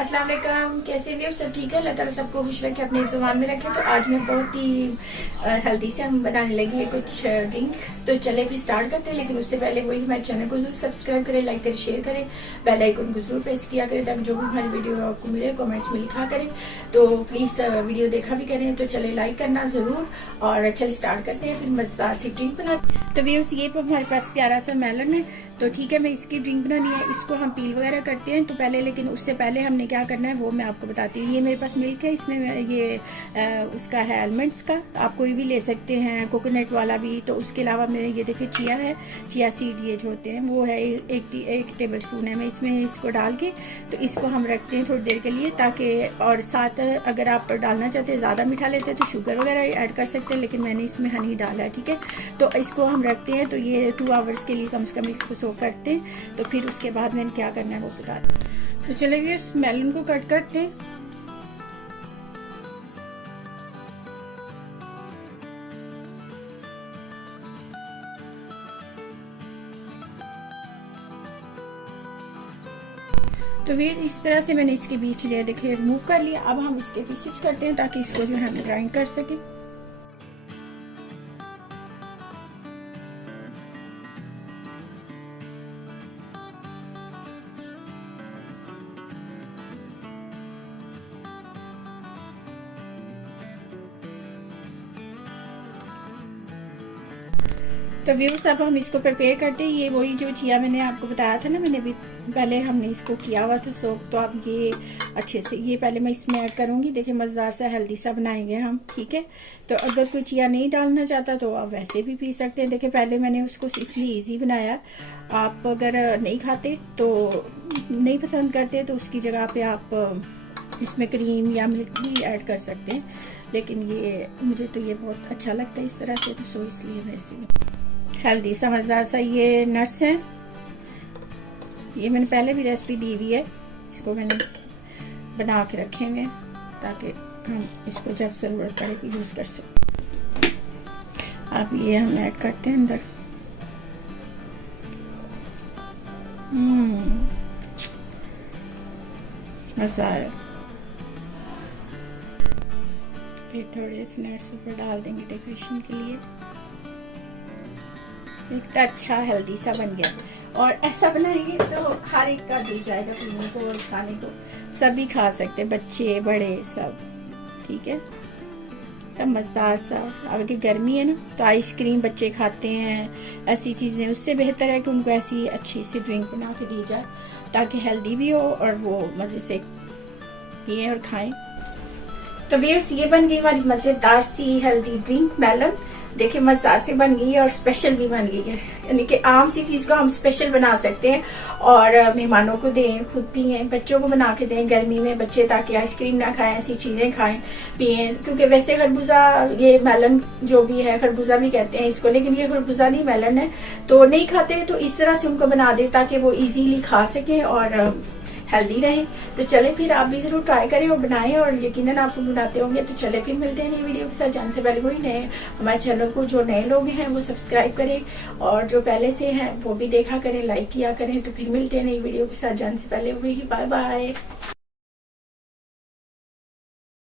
अस्सलाम वालेकुम, कैसे भी हो? सब ठीक है? अल्लाह ताला सबको खुश रखे, अपने जुबान में रखे। तो आज मैं बहुत ही हेल्दी से हम बनाने लगी है कुछ ड्रिंक। तो चले भी स्टार्ट करते हैं, लेकिन उससे पहले वही हमारे चैनल को जरूर सब्सक्राइब करें, लाइक करें, शेयर करें, बेल आइकन को जरूर प्रेस किया करें ताकि जो भी हमारी वीडियो आपको मिले कमेंट्स में लिखा करें। तो प्लीज़ वीडियो देखा भी करें। तो चले लाइक करना ज़रूर और चले स्टार्ट करते हैं, फिर मज़ेदार सी ड्रिंक बनाते हैं। तो व्यूअर्स, ये हमारे पास प्यारा सा मेलन है। तो ठीक है, मैं इसकी ड्रिंक बनानी है। इसको हम पील वगैरह करते हैं तो पहले, लेकिन उससे पहले हमने क्या करना है वो मैं आपको बताती हूँ। ये मेरे पास मिल्क है, इसमें ये उसका है आलमंड्स का, आप कोई भी ले सकते हैं, कोकोनट वाला भी। तो उसके अलावा मेरे ये देखिए चिया है, चिया सीड ये जो होते हैं वो है, एक टेबल स्पून है। मैं इसमें इसको डाल के तो इसको हम रखते हैं थोड़ी देर के लिए, ताकि और साथ अगर आप डालना चाहते हैं ज़्यादा मीठा लेते हैं तो शुगर वगैरह ऐड कर सकते हैं, लेकिन मैंने इसमें हनी डाला है। ठीक है, तो इसको हम रखते हैं। तो ये 2 आवर्स के लिए कम से कम इसको सोक करते हैं। तो फिर उसके बाद मैंने क्या करना है वो बता दें। तो चलिए इस मेलन को कट करते हैं। तो फिर इस तरह से मैंने इसके बीच जो देखिए रिमूव कर लिया। अब हम इसके पीसेस करते हैं ताकि इसको जो है हम ग्राइंड कर सकें। तो व्यूअर्स, अब हम इसको प्रिपेयर करते हैं। ये वही जो चिया मैंने आपको बताया था ना, मैंने अभी पहले हमने इसको किया हुआ था सोप। तो अब ये अच्छे से ये पहले मैं इसमें ऐड करूँगी। देखिए मज़ेदार सा हेल्दी सा बनाएंगे हम। ठीक है, तो अगर कोई चिया नहीं डालना चाहता तो आप वैसे भी पी सकते हैं। देखिए पहले मैंने उसको इसलिए ईजी बनाया। आप अगर नहीं खाते तो नहीं पसंद करते तो उसकी जगह पे आप इसमें क्रीम या मिल्क भी ऐड कर सकते हैं, लेकिन ये मुझे तो ये बहुत अच्छा लगता है इस तरह से, तो सो इसलिए वैसे हेल्दी सा मज़ेदार सा ये नट्स हैं। ये मैंने पहले भी रेसिपी दी हुई है, इसको मैंने बना के रखे हुए ताकि हम इसको जब ज़रूरत पड़े तो यूज़ कर सकें। अब ये हम ऐड करते हैं अंदर। मज़ा आया। फिर थोड़े से नट्स ऊपर डाल देंगे डेकोरेशन के लिए। एक अच्छा हेल्दी सा बन गया। और ऐसा बनाएंगे तो हर एक का दिल जाएगा पीने को और खाने को। सभी खा सकते हैं, बच्चे बड़े सब। ठीक है, तब मज़ेदार सा। अब कि गर्मी है ना, तो आइसक्रीम बच्चे खाते हैं, ऐसी चीज़ें। उससे बेहतर है कि उनको ऐसी अच्छी सी ड्रिंक बना के दी जाए ताकि हेल्दी भी हो और वो मज़े से पिए और खाएं। तो व्यूअर्स, ये बन गई हमारी मज़ेदार सी हेल्दी ड्रिंक मेलन। देखिए मज़ेदार से बन गई है और स्पेशल भी बन गई है, यानी कि आम सी चीज़ को हम स्पेशल बना सकते हैं और मेहमानों को दें, खुद पिएं, बच्चों को बना के दें गर्मी में बच्चे, ताकि आइसक्रीम ना खाएं, ऐसी चीज़ें खाएं पिएं। क्योंकि वैसे खरबूजा, ये मेलन जो भी है, खरबूजा भी कहते हैं इसको, लेकिन ये खरबूजा नहीं मेलन है। तो नहीं खाते तो इस तरह से उनको बना दे ताकि वो ईजीली खा सकें और हेल्दी रहें। तो चले फिर आप भी जरूर ट्राई करें और बनाएं, और यकीनन आप बनाते होंगे। तो चले फिर मिलते हैं नई वीडियो के साथ। जाने से पहले वही नए हमारे चैनल को जो नए लोग हैं वो सब्सक्राइब करें, और जो पहले से हैं वो भी देखा करें, लाइक किया करें। तो फिर मिलते हैं नई वीडियो के साथ। जाने से पहले वही बाय बाय।